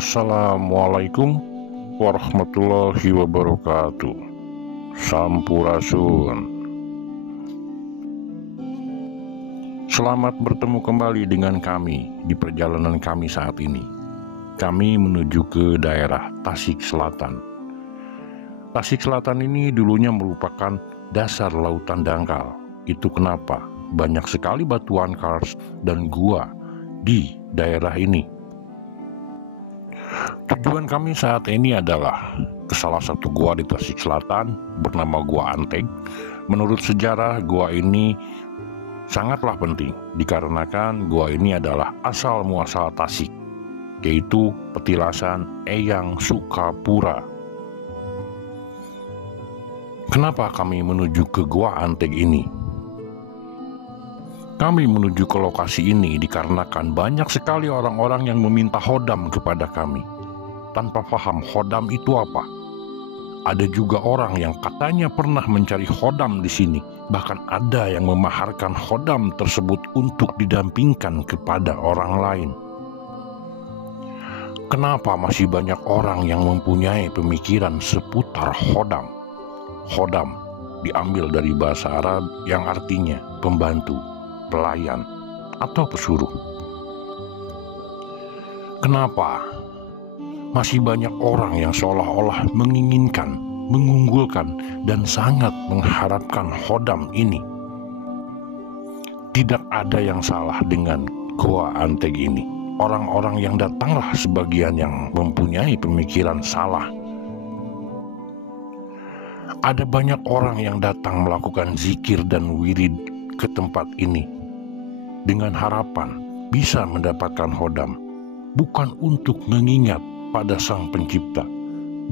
Assalamualaikum warahmatullahi wabarakatuh. Sampurasun. Selamat bertemu kembali dengan kami di perjalanan kami saat ini. Kami menuju ke daerah Tasik Selatan. Tasik Selatan ini dulunya merupakan dasar lautan dangkal. Itu kenapa banyak sekali batuan kars dan gua di daerah ini. Tujuan kami saat ini adalah ke salah satu gua di Tasik Selatan bernama Gua Anteg. Menurut sejarah, gua ini sangatlah penting dikarenakan gua ini adalah asal muasal Tasik, yaitu petilasan Eyang Sukapura. Kenapa kami menuju ke Gua Anteg ini? Kami menuju ke lokasi ini dikarenakan banyak sekali orang-orang yang meminta hodam kepada kami. Tanpa paham hodam itu apa. Ada juga orang yang katanya pernah mencari hodam di sini. Bahkan ada yang memaharkan hodam tersebut untuk didampingkan kepada orang lain. Kenapa masih banyak orang yang mempunyai pemikiran seputar hodam? Hodam diambil dari bahasa Arab yang artinya pembantu, pelayan, atau pesuruh. Kenapa masih banyak orang yang seolah-olah menginginkan, mengunggulkan, dan sangat mengharapkan hodam ini? Tidak ada yang salah dengan Gua Anteg ini. Orang-orang yang datanglah sebagian yang mempunyai pemikiran salah. Ada banyak orang yang datang melakukan zikir dan wirid ke tempat ini dengan harapan bisa mendapatkan hodam, bukan untuk mengingat pada Sang Pencipta,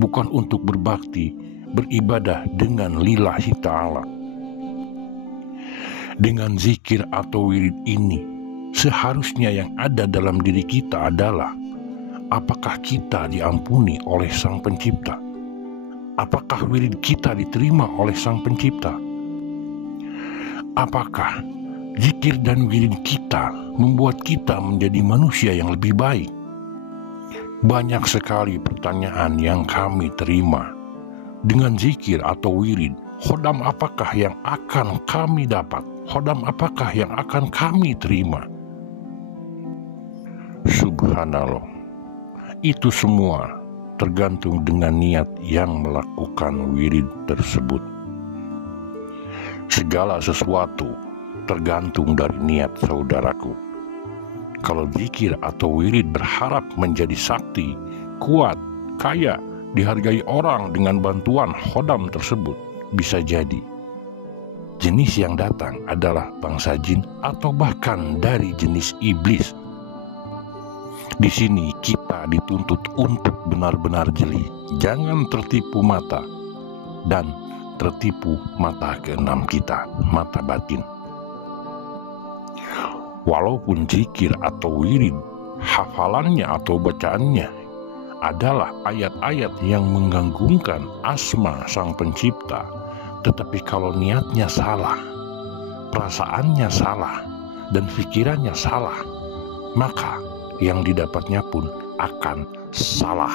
bukan untuk berbakti, beribadah dengan lillahi ta'ala. Dengan zikir atau wirid ini, seharusnya yang ada dalam diri kita adalah apakah kita diampuni oleh Sang Pencipta? Apakah wirid kita diterima oleh Sang Pencipta? Apakah zikir dan wirid kita membuat kita menjadi manusia yang lebih baik? Banyak sekali pertanyaan yang kami terima. Dengan zikir atau wirid, hodam apakah yang akan kami dapat? Hodam apakah yang akan kami terima? Subhanallah. Itu semua tergantung dengan niat yang melakukan wirid tersebut. Segala sesuatu tergantung dari niat, saudaraku. Kalau zikir atau wirid berharap menjadi sakti, kuat, kaya, dihargai orang dengan bantuan hodam tersebut, bisa jadi jenis yang datang adalah bangsa jin atau bahkan dari jenis iblis. Di sini kita dituntut untuk benar-benar jeli, jangan tertipu mata dan tertipu mata keenam kita, mata batin. Walaupun zikir atau wirid, hafalannya atau bacaannya adalah ayat-ayat yang menggantungkan asma Sang Pencipta, tetapi kalau niatnya salah, perasaannya salah, dan pikirannya salah, maka yang didapatnya pun akan salah.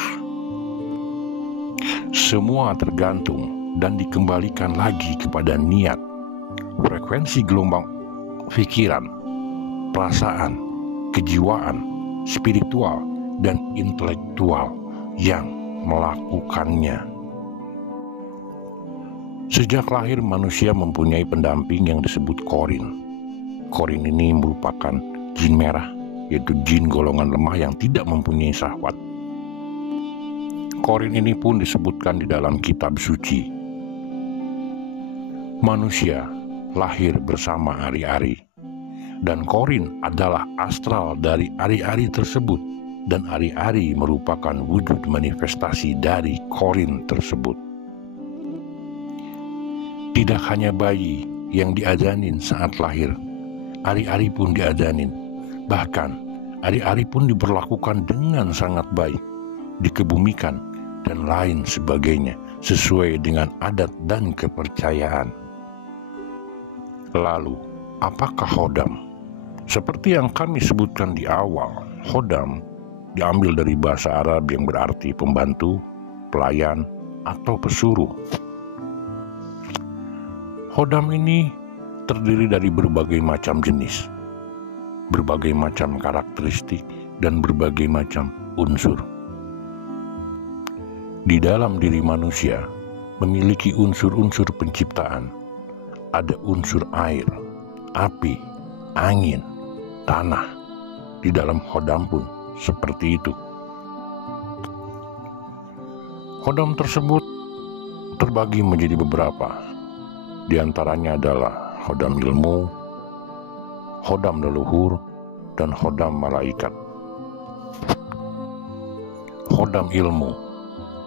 Semua tergantung dan dikembalikan lagi kepada niat, frekuensi gelombang pikiran, perasaan, kejiwaan, spiritual, dan intelektual yang melakukannya. Sejak lahir manusia mempunyai pendamping yang disebut korin. Korin ini merupakan jin merah, yaitu jin golongan lemah yang tidak mempunyai syahwat. Korin ini pun disebutkan di dalam kitab suci. Manusia lahir bersama ari-ari, dan korin adalah astral dari ari-ari tersebut, dan ari-ari merupakan wujud manifestasi dari korin tersebut. Tidak hanya bayi yang diazanin saat lahir, ari-ari pun diazanin. Bahkan, ari-ari pun diperlakukan dengan sangat baik, dikebumikan, dan lain sebagainya, sesuai dengan adat dan kepercayaan. Lalu, apakah hodam? Seperti yang kami sebutkan di awal, hodam diambil dari bahasa Arab yang berarti pembantu, pelayan, atau pesuruh. Khodam ini terdiri dari berbagai macam jenis, berbagai macam karakteristik, dan berbagai macam unsur. Di dalam diri manusia memiliki unsur-unsur penciptaan. Ada unsur air, api, angin, tanah. Di dalam khodam pun seperti itu. Khodam tersebut terbagi menjadi beberapa. Di antaranya adalah khodam ilmu, khodam leluhur, dan khodam malaikat. Khodam ilmu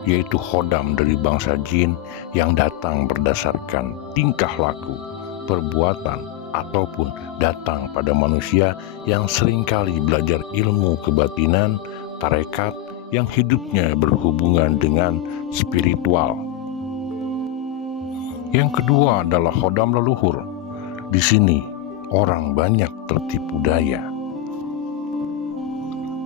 yaitu khodam dari bangsa jin yang datang berdasarkan tingkah laku, perbuatan, ataupun datang pada manusia yang seringkali belajar ilmu kebatinan, tarekat, yang hidupnya berhubungan dengan spiritual. Yang kedua adalah khodam leluhur. Di sini orang banyak tertipu daya.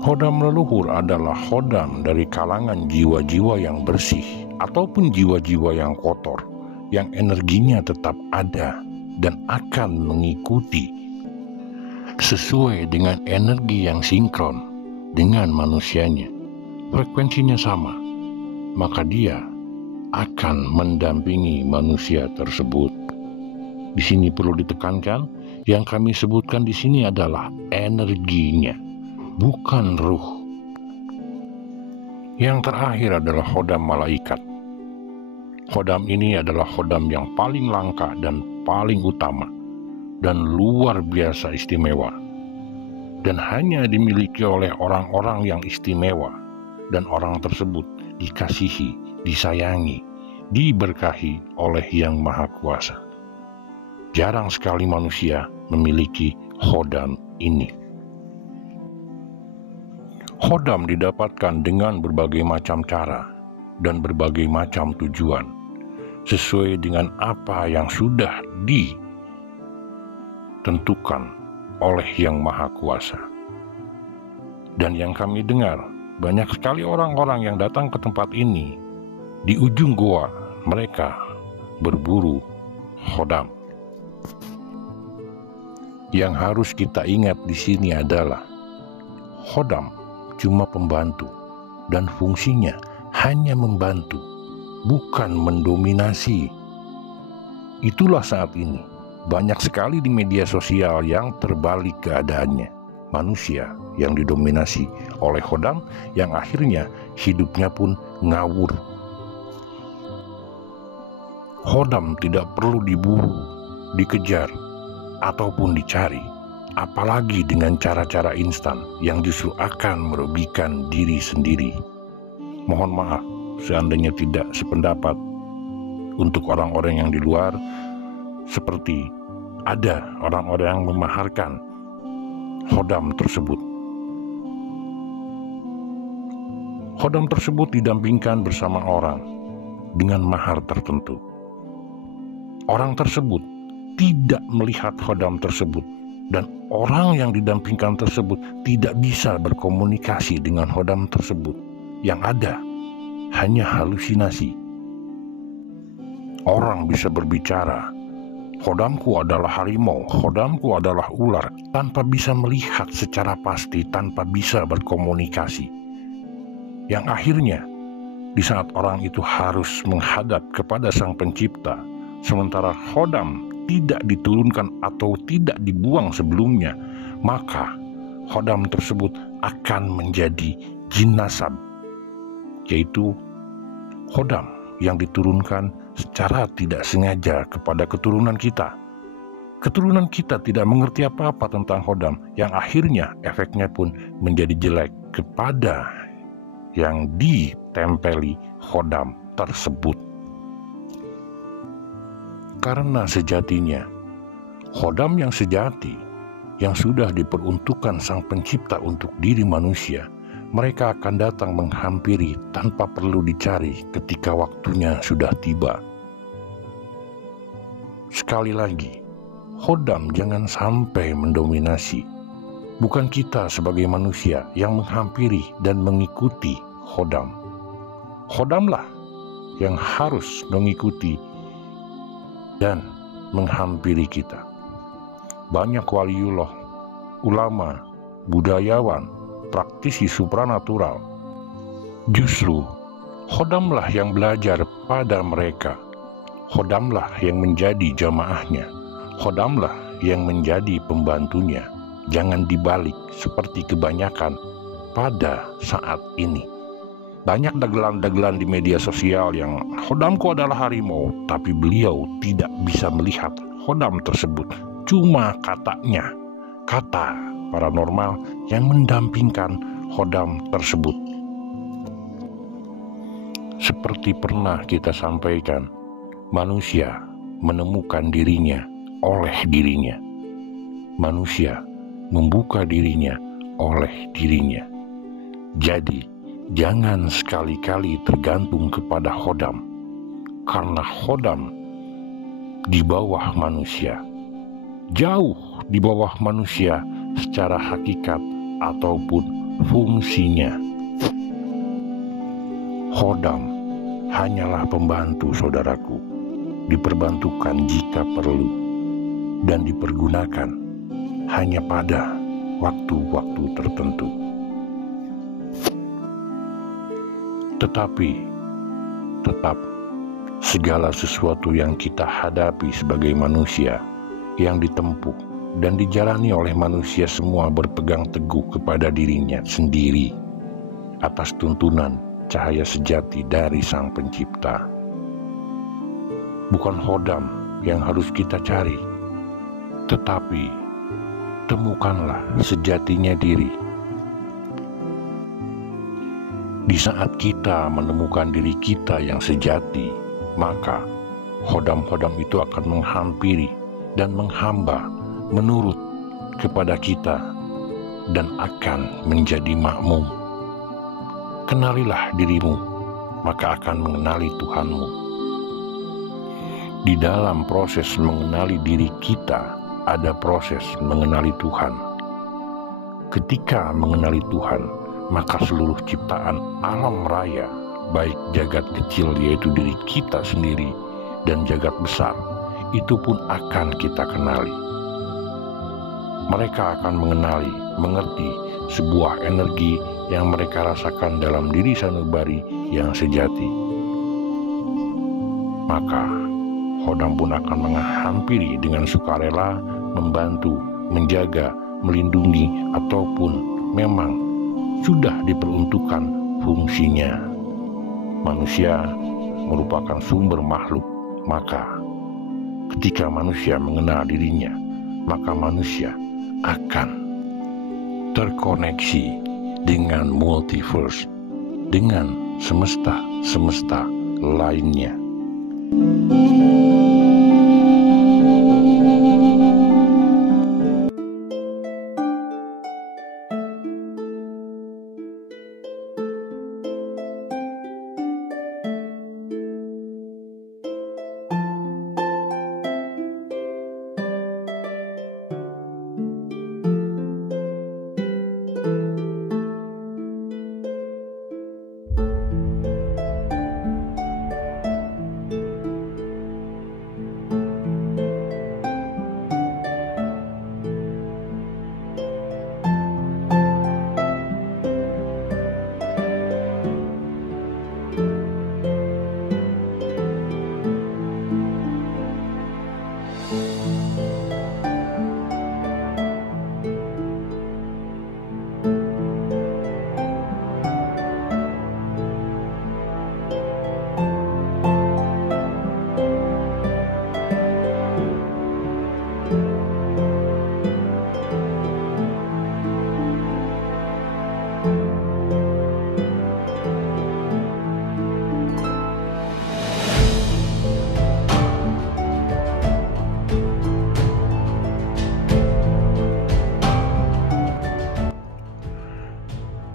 Khodam leluhur adalah khodam dari kalangan jiwa-jiwa yang bersih ataupun jiwa-jiwa yang kotor, yang energinya tetap ada dan akan mengikuti sesuai dengan energi yang sinkron dengan manusianya. Frekuensinya sama, maka dia akan mendampingi manusia tersebut. Di sini perlu ditekankan, yang kami sebutkan di sini adalah energinya, bukan ruh. Yang terakhir adalah khodam malaikat. Khodam ini adalah khodam yang paling langka dan paling utama dan luar biasa istimewa, dan hanya dimiliki oleh orang-orang yang istimewa, dan orang tersebut dikasihi, disayangi, diberkahi oleh Yang Maha Kuasa. Jarang sekali manusia memiliki khodam ini. Khodam didapatkan dengan berbagai macam cara dan berbagai macam tujuan, sesuai dengan apa yang sudah ditentukan oleh Yang Maha Kuasa. Dan yang kami dengar, banyak sekali orang-orang yang datang ke tempat ini, di ujung goa mereka berburu khodam. Yang harus kita ingat di sini adalah khodam cuma pembantu, dan fungsinya hanya membantu, bukan mendominasi. Itulah saat ini banyak sekali di media sosial yang terbalik keadaannya. Manusia yang didominasi oleh khodam, yang akhirnya hidupnya pun ngawur. Khodam tidak perlu diburu, dikejar, ataupun dicari, apalagi dengan cara-cara instan yang justru akan merugikan diri sendiri. Mohon maaf seandainya tidak sependapat untuk orang-orang yang di luar, seperti ada orang-orang yang memaharkan khodam tersebut. Khodam tersebut didampingkan bersama orang dengan mahar tertentu. Orang tersebut tidak melihat khodam tersebut, dan orang yang didampingkan tersebut tidak bisa berkomunikasi dengan khodam tersebut. Yang ada hanya halusinasi. Orang bisa berbicara, khodamku adalah harimau, khodamku adalah ular, tanpa bisa melihat secara pasti, tanpa bisa berkomunikasi. Yang akhirnya, di saat orang itu harus menghadap kepada Sang Pencipta, sementara khodam tidak diturunkan atau tidak dibuang sebelumnya, maka khodam tersebut akan menjadi jin nasab, yaitu khodam yang diturunkan secara tidak sengaja kepada keturunan kita. Keturunan kita tidak mengerti apa-apa tentang khodam, yang akhirnya efeknya pun menjadi jelek kepada yang ditempeli khodam tersebut. Karena sejatinya, khodam yang sejati, yang sudah diperuntukkan Sang Pencipta untuk diri manusia, mereka akan datang menghampiri tanpa perlu dicari ketika waktunya sudah tiba. Sekali lagi, khodam jangan sampai mendominasi. Bukan kita sebagai manusia yang menghampiri dan mengikuti Khodam. Khodamlah yang harus mengikuti dan menghampiri kita. Banyak waliullah, ulama, budayawan, praktisi supranatural. Justru Khodamlah yang belajar pada mereka. Khodamlah yang menjadi jamaahnya. Khodamlah yang menjadi pembantunya. Jangan dibalik seperti kebanyakan pada saat ini. Banyak dagelan-dagelan di media sosial yang khodamku adalah harimau, tapi beliau tidak bisa melihat khodam tersebut. Cuma katanya, kata paranormal yang mendampingkan khodam tersebut. Seperti pernah kita sampaikan, manusia menemukan dirinya oleh dirinya. Manusia membuka dirinya oleh dirinya. Jadi, jangan sekali-kali tergantung kepada khodam, karena khodam di bawah manusia, jauh di bawah manusia secara hakikat ataupun fungsinya. Khodam hanyalah pembantu, saudaraku, diperbantukan jika perlu dan dipergunakan hanya pada waktu-waktu tertentu. Tetapi tetap segala sesuatu yang kita hadapi sebagai manusia yang ditempuh dan dijalani oleh manusia semua berpegang teguh kepada dirinya sendiri atas tuntunan cahaya sejati dari Sang Pencipta. Bukan khodam yang harus kita cari, tetapi temukanlah sejatinya diri. Di saat kita menemukan diri kita yang sejati, maka khodam-khodam itu akan menghampiri dan menghamba menurut kepada kita dan akan menjadi makmum. Kenalilah dirimu, maka akan mengenali Tuhanmu. Di dalam proses mengenali diri kita, ada proses mengenali Tuhan. Ketika mengenali Tuhan, maka seluruh ciptaan alam raya, baik jagat kecil yaitu diri kita sendiri dan jagat besar, itu pun akan kita kenali. Mereka akan mengenali, mengerti sebuah energi yang mereka rasakan dalam diri sanubari yang sejati. Maka khodam pun akan menghampiri dengan sukarela, membantu, menjaga, melindungi, ataupun memang sudah diperuntukkan fungsinya. Manusia merupakan sumber makhluk, maka ketika manusia mengenal dirinya, maka manusia akan terkoneksi dengan multiverse, dengan semesta-semesta lainnya.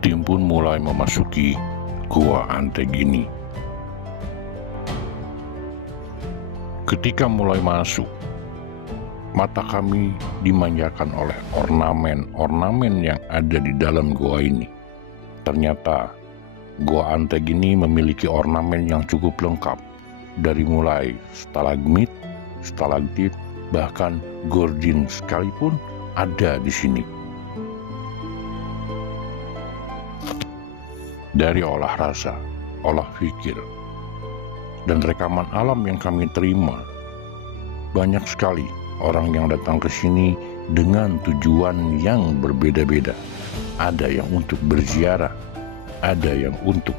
Tim pun mulai memasuki Gua Antegini. Ketika mulai masuk, Mata kami dimanjakan oleh ornamen-ornamen yang ada di dalam gua ini. Ternyata Gua Anteg ini memiliki ornamen yang cukup lengkap, dari mulai stalagmit, stalaktit, bahkan gordin sekalipun ada di sini. Dari olah rasa, olah pikir, dan rekaman alam yang kami terima, banyak sekali orang yang datang ke sini dengan tujuan yang berbeda-beda. Ada yang untuk berziarah, ada yang untuk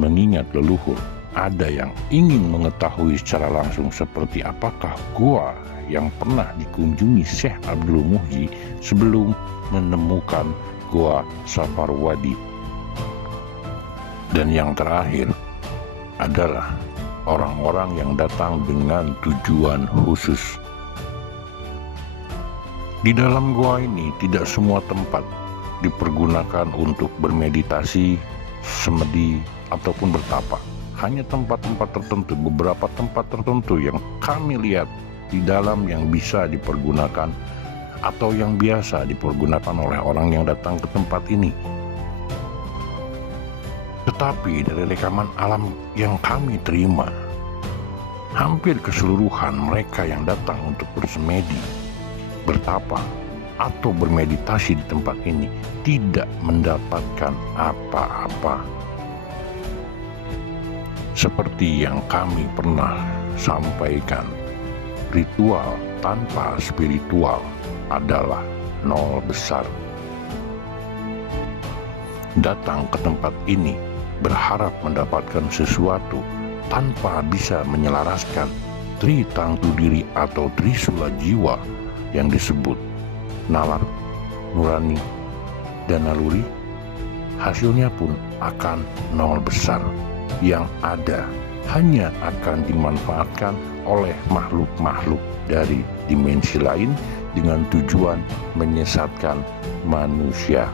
mengingat leluhur, ada yang ingin mengetahui secara langsung seperti apakah gua yang pernah dikunjungi Syekh Abdul Muhyi sebelum menemukan gua Saparwadi. Dan yang terakhir adalah orang-orang yang datang dengan tujuan khusus. Di dalam gua ini tidak semua tempat dipergunakan untuk bermeditasi, semedi, ataupun bertapa. Hanya tempat-tempat tertentu, beberapa tempat tertentu yang kami lihat di dalam yang bisa dipergunakan atau yang biasa dipergunakan oleh orang yang datang ke tempat ini. Tetapi dari rekaman alam yang kami terima, hampir keseluruhan mereka yang datang untuk bersemedi, bertapa, atau bermeditasi di tempat ini tidak mendapatkan apa-apa. Seperti yang kami pernah sampaikan, ritual tanpa spiritual adalah nol besar. Datang ke tempat ini berharap mendapatkan sesuatu tanpa bisa menyelaraskan tri tangtu diri atau trisula jiwa yang disebut nalar, nurani, dan naluri, hasilnya pun akan nol besar. Yang ada hanya akan dimanfaatkan oleh makhluk-makhluk dari dimensi lain dengan tujuan menyesatkan manusia.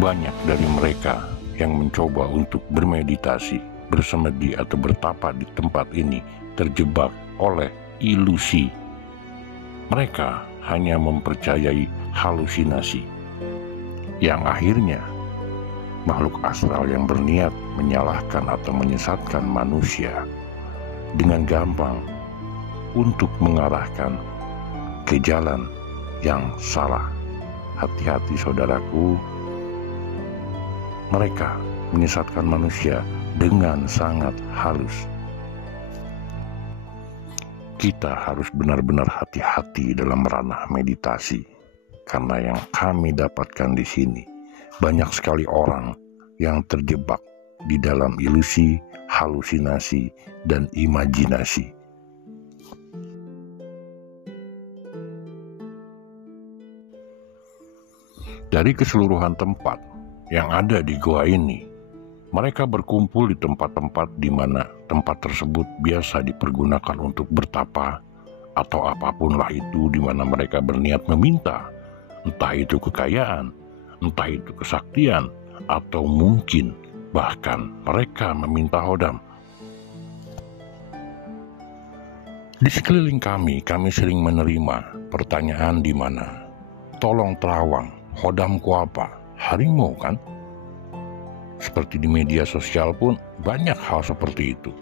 Banyak dari mereka yang mencoba untuk bermeditasi, bersemedi, atau bertapa di tempat ini terjebak oleh ilusi. Mereka hanya mempercayai halusinasi, yang akhirnya makhluk astral yang berniat menyalahkan atau menyesatkan manusia dengan gampang untuk mengarahkan ke jalan yang salah. Hati-hati saudaraku, mereka menyesatkan manusia dengan sangat halus. Kita harus benar-benar hati-hati dalam ranah meditasi, karena yang kami dapatkan di sini banyak sekali orang yang terjebak di dalam ilusi, halusinasi, dan imajinasi. Dari keseluruhan tempat yang ada di gua ini, mereka berkumpul di tempat-tempat di mana tempat tersebut biasa dipergunakan untuk bertapa atau apapunlah itu, di mana mereka berniat meminta, entah itu kekayaan, entah itu kesaktian, atau mungkin bahkan mereka meminta hodam. Di sekeliling kami sering menerima pertanyaan di mana, tolong terawang, hodamku apa? Harimau kan? Seperti di media sosial pun banyak hal seperti itu.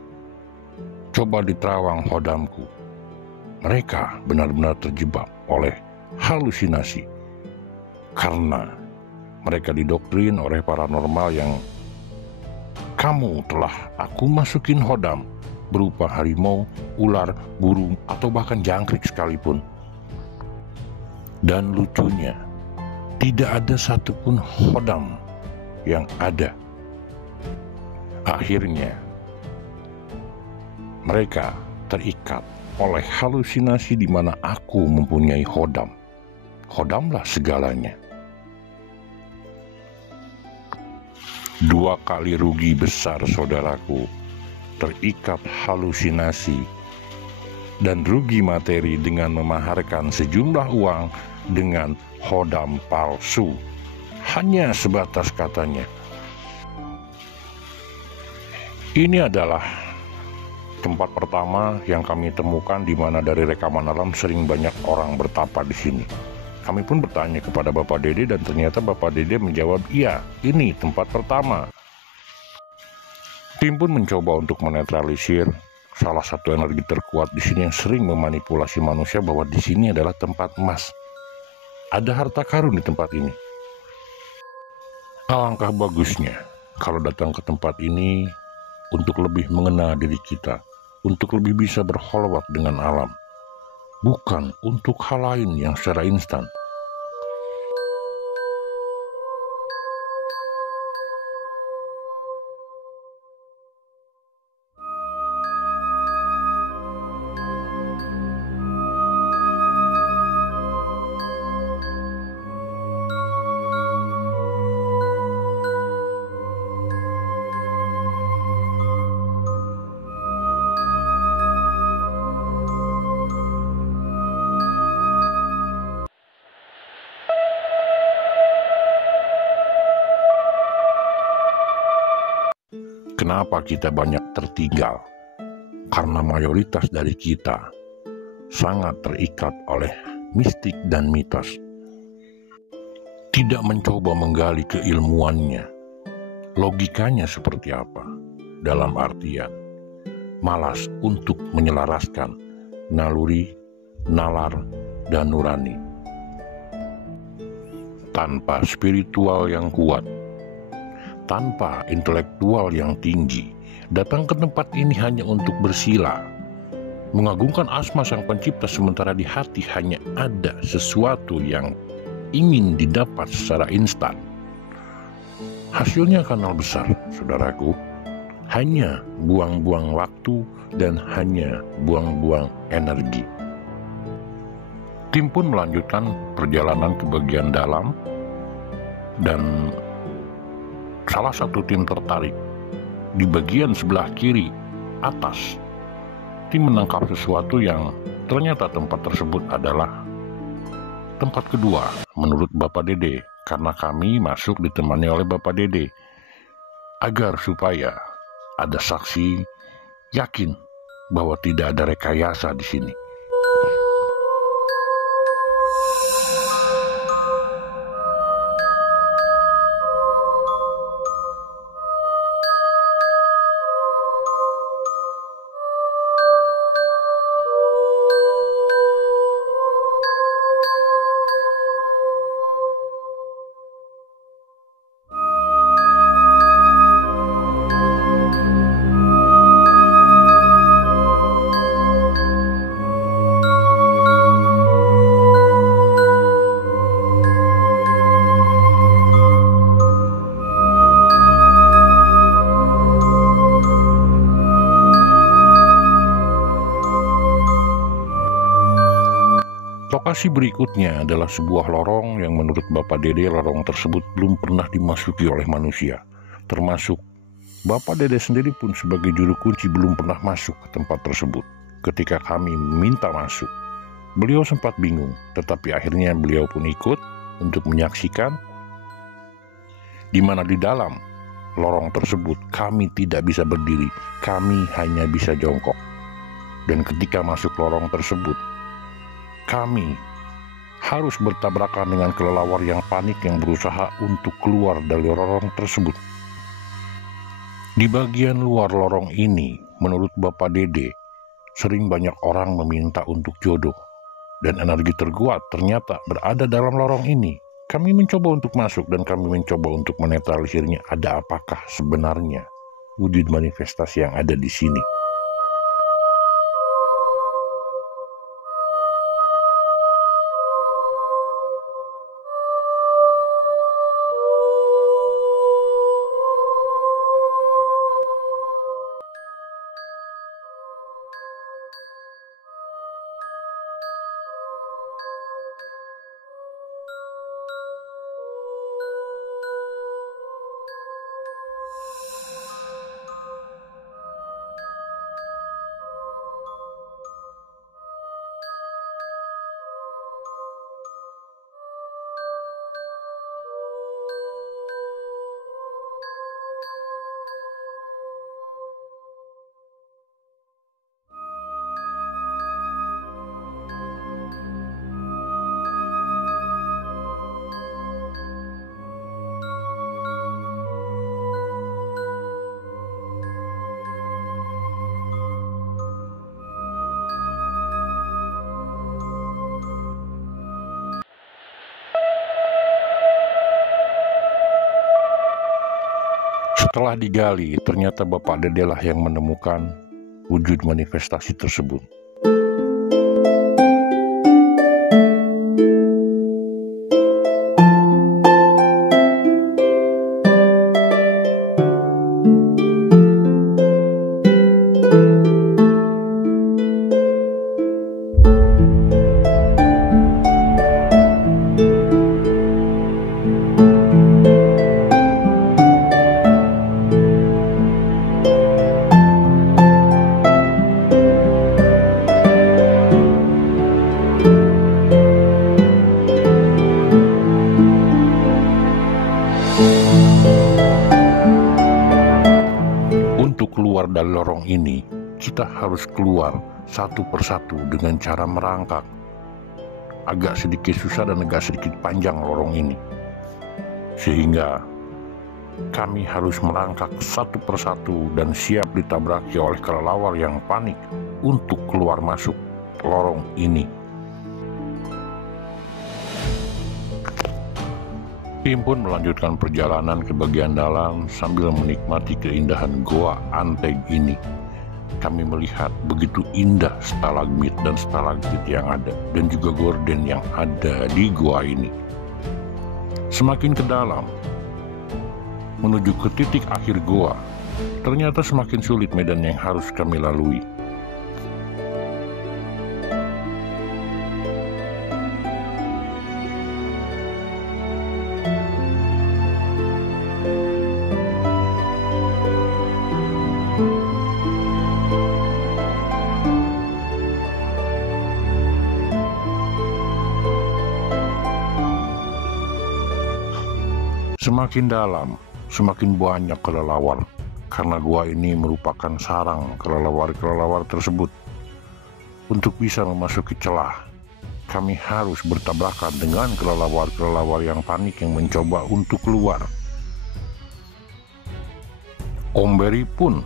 Coba diterawang hodamku. Mereka benar-benar terjebak oleh halusinasi karena mereka didoktrin oleh paranormal yang kamu telah aku masukin hodam berupa harimau, ular, burung, atau bahkan jangkrik sekalipun. Dan lucunya, tidak ada satupun hodam yang ada. Akhirnya, mereka terikat oleh halusinasi di mana aku mempunyai hodam. Hodamlah segalanya. 2 kali rugi besar saudaraku, terikat halusinasi dan rugi materi dengan memaharkan sejumlah uang dengan hodam palsu. Hanya sebatas katanya, ini adalah Tempat pertama yang kami temukan di mana dari rekaman alam sering banyak orang bertapa di sini. Kami pun bertanya kepada Bapak Dede dan ternyata Bapak Dede menjawab, iya, ini tempat pertama. Tim pun mencoba untuk menetralisir salah satu energi terkuat di sini yang sering memanipulasi manusia bahwa di sini adalah tempat emas. Ada harta karun di tempat ini. Alangkah bagusnya kalau datang ke tempat ini untuk lebih mengenal diri kita, untuk lebih bisa berkholwat dengan alam, bukan untuk hal lain yang secara instan. Kenapa kita banyak tertinggal? Karena mayoritas dari kita sangat terikat oleh mistik dan mitos. Tidak mencoba menggali keilmuannya, logikanya seperti apa, dalam artian malas untuk menyelaraskan naluri, nalar, dan nurani. Tanpa spiritual yang kuat, tanpa intelektual yang tinggi, datang ke tempat ini hanya untuk bersila, mengagungkan asma Sang Pencipta, sementara di hati hanya ada sesuatu yang ingin didapat secara instan. Hasilnya akan nol besar, saudaraku. Hanya buang-buang waktu dan hanya buang-buang energi. Tim pun melanjutkan perjalanan ke bagian dalam dan salah satu tim tertarik di bagian sebelah kiri atas. Tim menangkap sesuatu yang ternyata tempat tersebut adalah tempat kedua menurut Bapak Dede, karena kami masuk ditemani oleh Bapak Dede agar supaya ada saksi yakin bahwa tidak ada rekayasa di sini. Lokasi berikutnya adalah sebuah lorong yang menurut Bapak Dede lorong tersebut belum pernah dimasuki oleh manusia. Termasuk Bapak Dede sendiri pun sebagai juru kunci belum pernah masuk ke tempat tersebut. Ketika kami minta masuk, beliau sempat bingung, tetapi akhirnya beliau pun ikut untuk menyaksikan di mana di dalam lorong tersebut kami tidak bisa berdiri, kami hanya bisa jongkok. Dan ketika masuk lorong tersebut, kami harus bertabrakan dengan kelelawar yang panik yang berusaha untuk keluar dari lorong tersebut. Di bagian luar lorong ini, menurut Bapak Dede, sering banyak orang meminta untuk jodoh. Dan energi terkuat ternyata berada dalam lorong ini. Kami mencoba untuk masuk dan kami mencoba untuk menetralisirnya. Ada apakah sebenarnya wujud manifestasi yang ada di sini? Setelah digali, ternyata Bapak Dede lah yang menemukan wujud manifestasi tersebut. Untuk keluar dari lorong ini, kita harus keluar satu persatu dengan cara merangkak. Agak sedikit susah dan agak sedikit panjang lorong ini. Sehingga kami harus merangkak satu persatu dan siap ditabraki oleh kelelawar yang panik untuk keluar masuk lorong ini. Tim pun melanjutkan perjalanan ke bagian dalam sambil menikmati keindahan Goa Anteg ini. Kami melihat begitu indah stalagmit dan stalagtit yang ada, dan juga gorden yang ada di goa ini. Semakin ke dalam, menuju ke titik akhir goa, ternyata semakin sulit medan yang harus kami lalui. Semakin dalam, semakin banyak kelelawar, karena gua ini merupakan sarang kelelawar-kelelawar tersebut. Untuk bisa memasuki celah, kami harus bertabrakan dengan kelelawar-kelelawar yang panik yang mencoba untuk keluar. Om Beri pun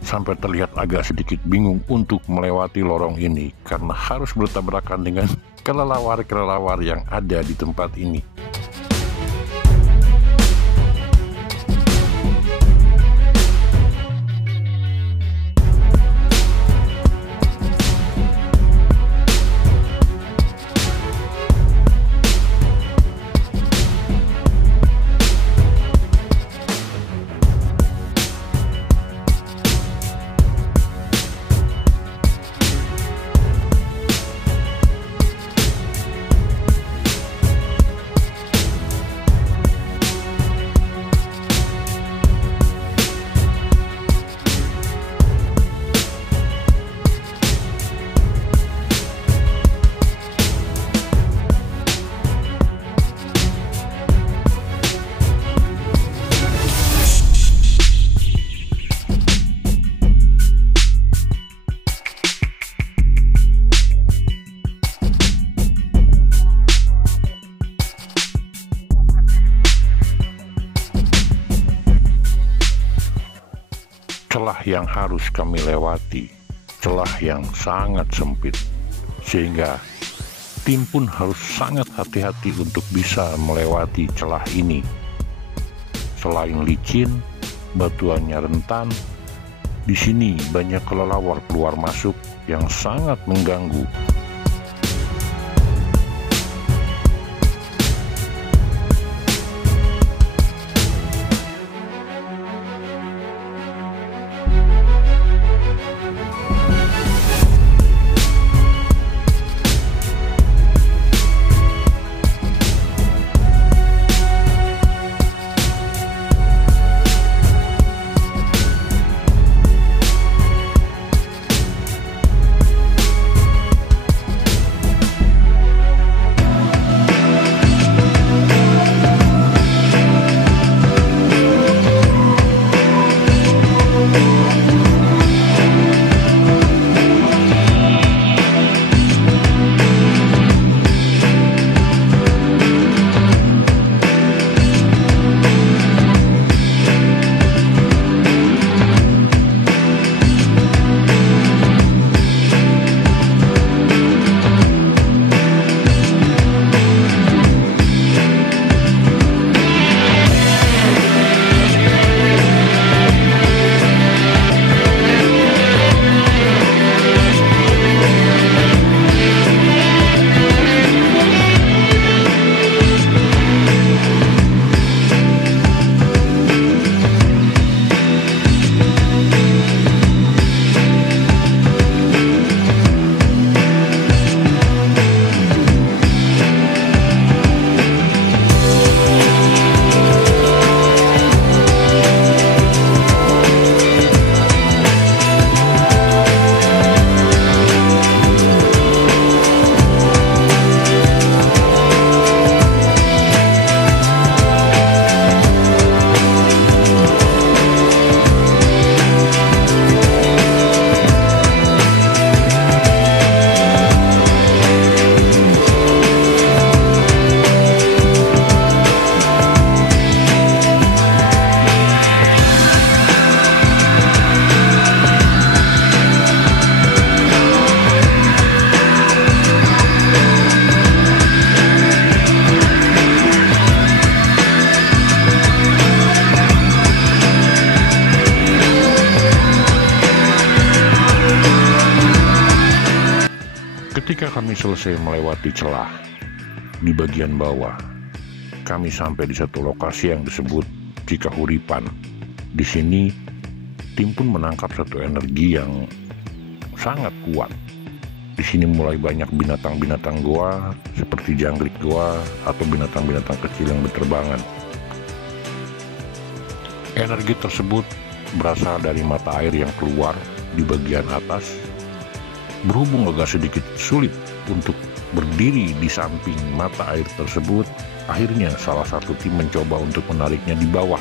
sampai terlihat agak sedikit bingung untuk melewati lorong ini, karena harus bertabrakan dengan kelelawar-kelelawar yang ada di tempat ini. Celah yang harus kami lewati, celah yang sangat sempit, sehingga tim pun harus sangat hati-hati untuk bisa melewati celah ini. Selain licin, batuannya rentan, di sini banyak kelelawar keluar masuk yang sangat mengganggu. kami selesai melewati celah di bagian bawah, kami sampai di satu lokasi yang disebut Cikahuripan. Di sini tim pun menangkap satu energi yang sangat kuat. Di sini mulai banyak binatang-binatang goa seperti jangkrik goa atau binatang-binatang kecil yang berterbangan. Energi tersebut berasal dari mata air yang keluar di bagian atas. Berhubung agak sedikit sulit untuk berdiri di samping mata air tersebut, akhirnya salah satu tim mencoba untuk menariknya di bawah.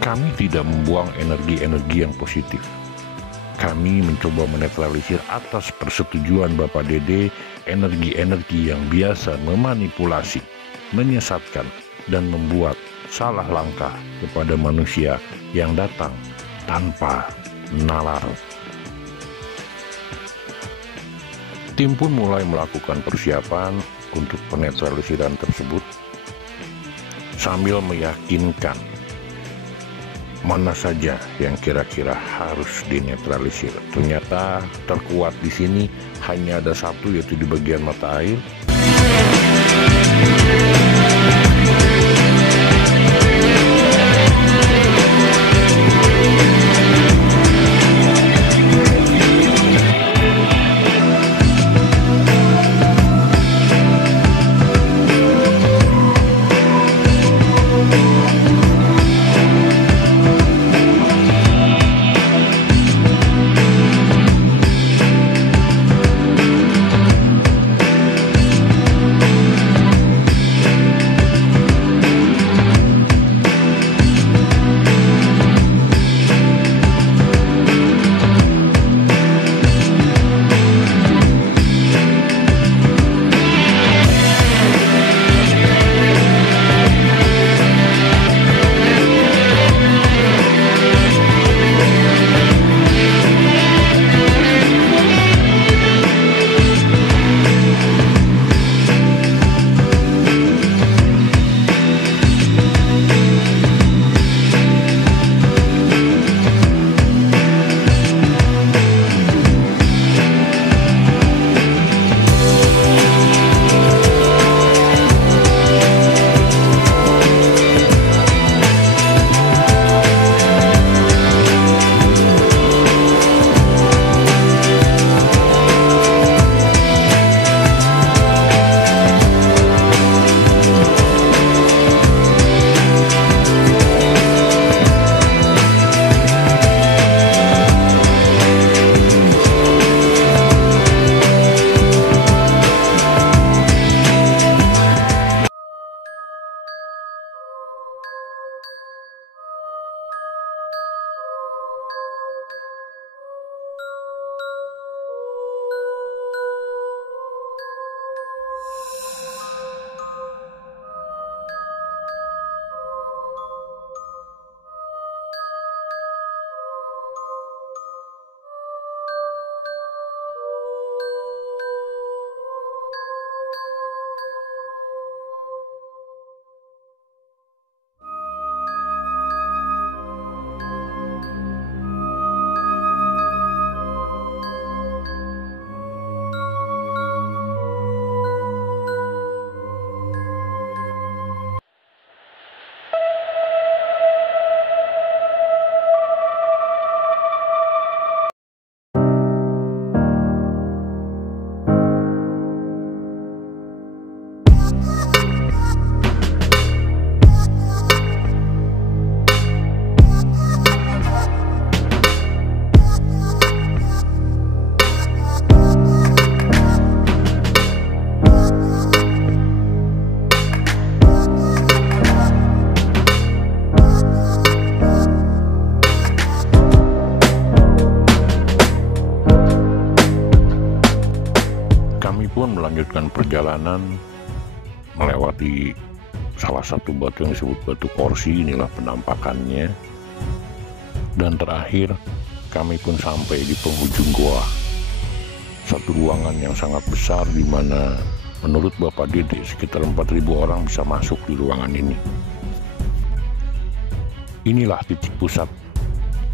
Kami tidak membuang energi-energi yang positif. Kami mencoba menetralisir atas persetujuan Bapak Dede energi-energi yang biasa memanipulasi, menyesatkan, dan membuat salah langkah kepada manusia yang datang tanpa nalar. Tim pun mulai melakukan persiapan untuk penetralisiran tersebut sambil meyakinkan mana saja yang kira-kira harus dinetralisir. Ternyata terkuat di sini hanya ada satu, yaitu di bagian mata air. pun melanjutkan perjalanan melewati salah satu batu yang disebut batu Korsi. Inilah penampakannya. Dan terakhir kami pun sampai di penghujung goa, satu ruangan yang sangat besar di mana menurut Bapak Dede sekitar 4.000 orang bisa masuk di ruangan ini. Inilah titik pusat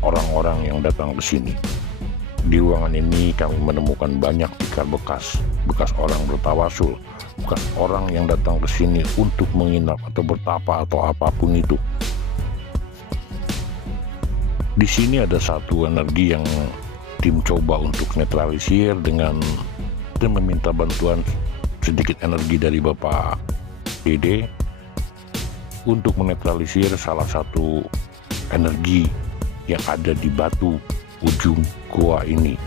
orang-orang yang datang ke sini. Di ruangan ini kami menemukan banyak tikar bekas orang bertawasul, bekas orang yang datang ke sini untuk menginap atau bertapa atau apapun itu. Di sini ada satu energi yang tim coba untuk netralisir dengan meminta bantuan sedikit energi dari Bapak Dede untuk menetralisir salah satu energi yang ada di batu ujung gua ini.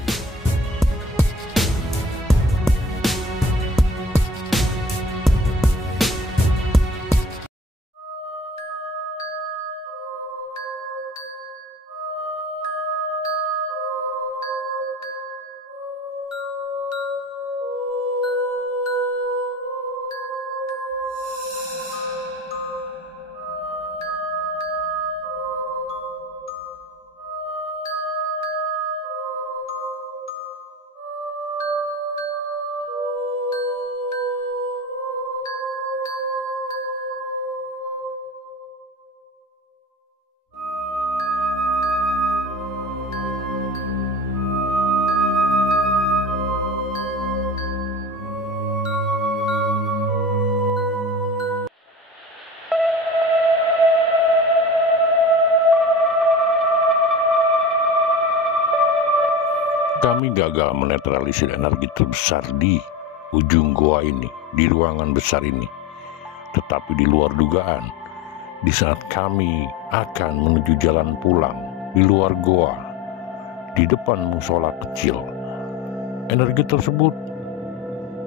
Kami gagal menetralisir energi terbesar di ujung goa ini, di ruangan besar ini. Tetapi di luar dugaan, di saat kami akan menuju jalan pulang di luar goa, di depan musola kecil, energi tersebut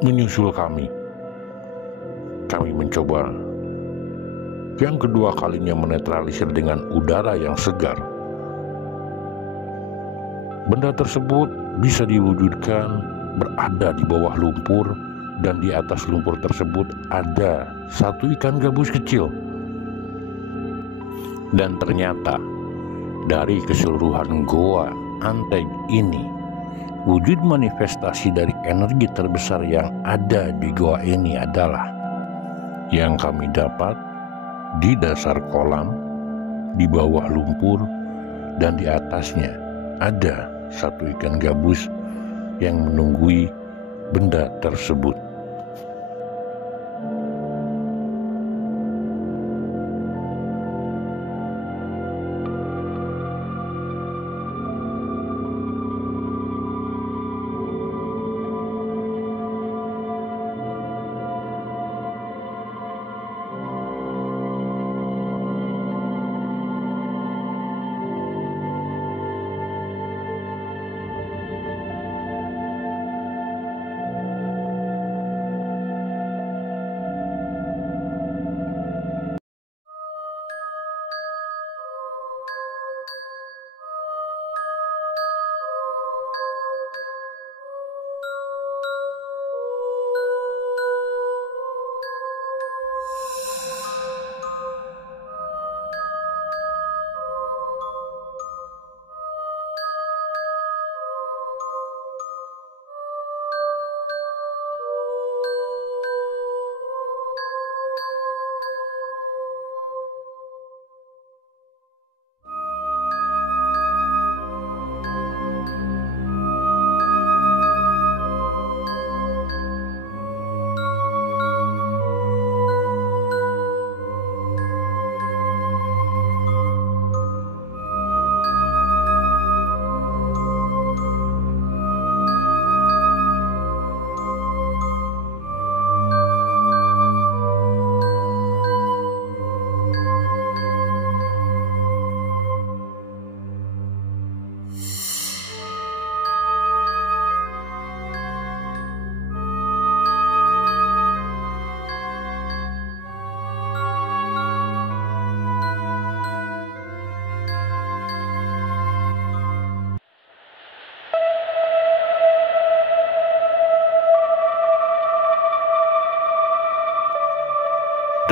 menyusul kami. Kami mencoba yang kedua kalinya menetralisir dengan udara yang segar. Benda tersebut bisa diwujudkan berada di bawah lumpur, dan di atas lumpur tersebut ada satu ikan gabus kecil. Dan ternyata dari keseluruhan goa Anteg ini, wujud manifestasi dari energi terbesar yang ada di goa ini adalah yang kami dapat di dasar kolam, di bawah lumpur, dan di atasnya ada satu ikan gabus yang menunggui benda tersebut.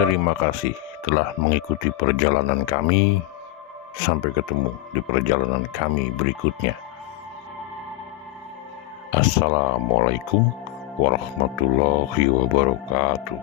Terima kasih telah mengikuti perjalanan kami. Sampai ketemu di perjalanan kami berikutnya. Assalamualaikum warahmatullahi wabarakatuh.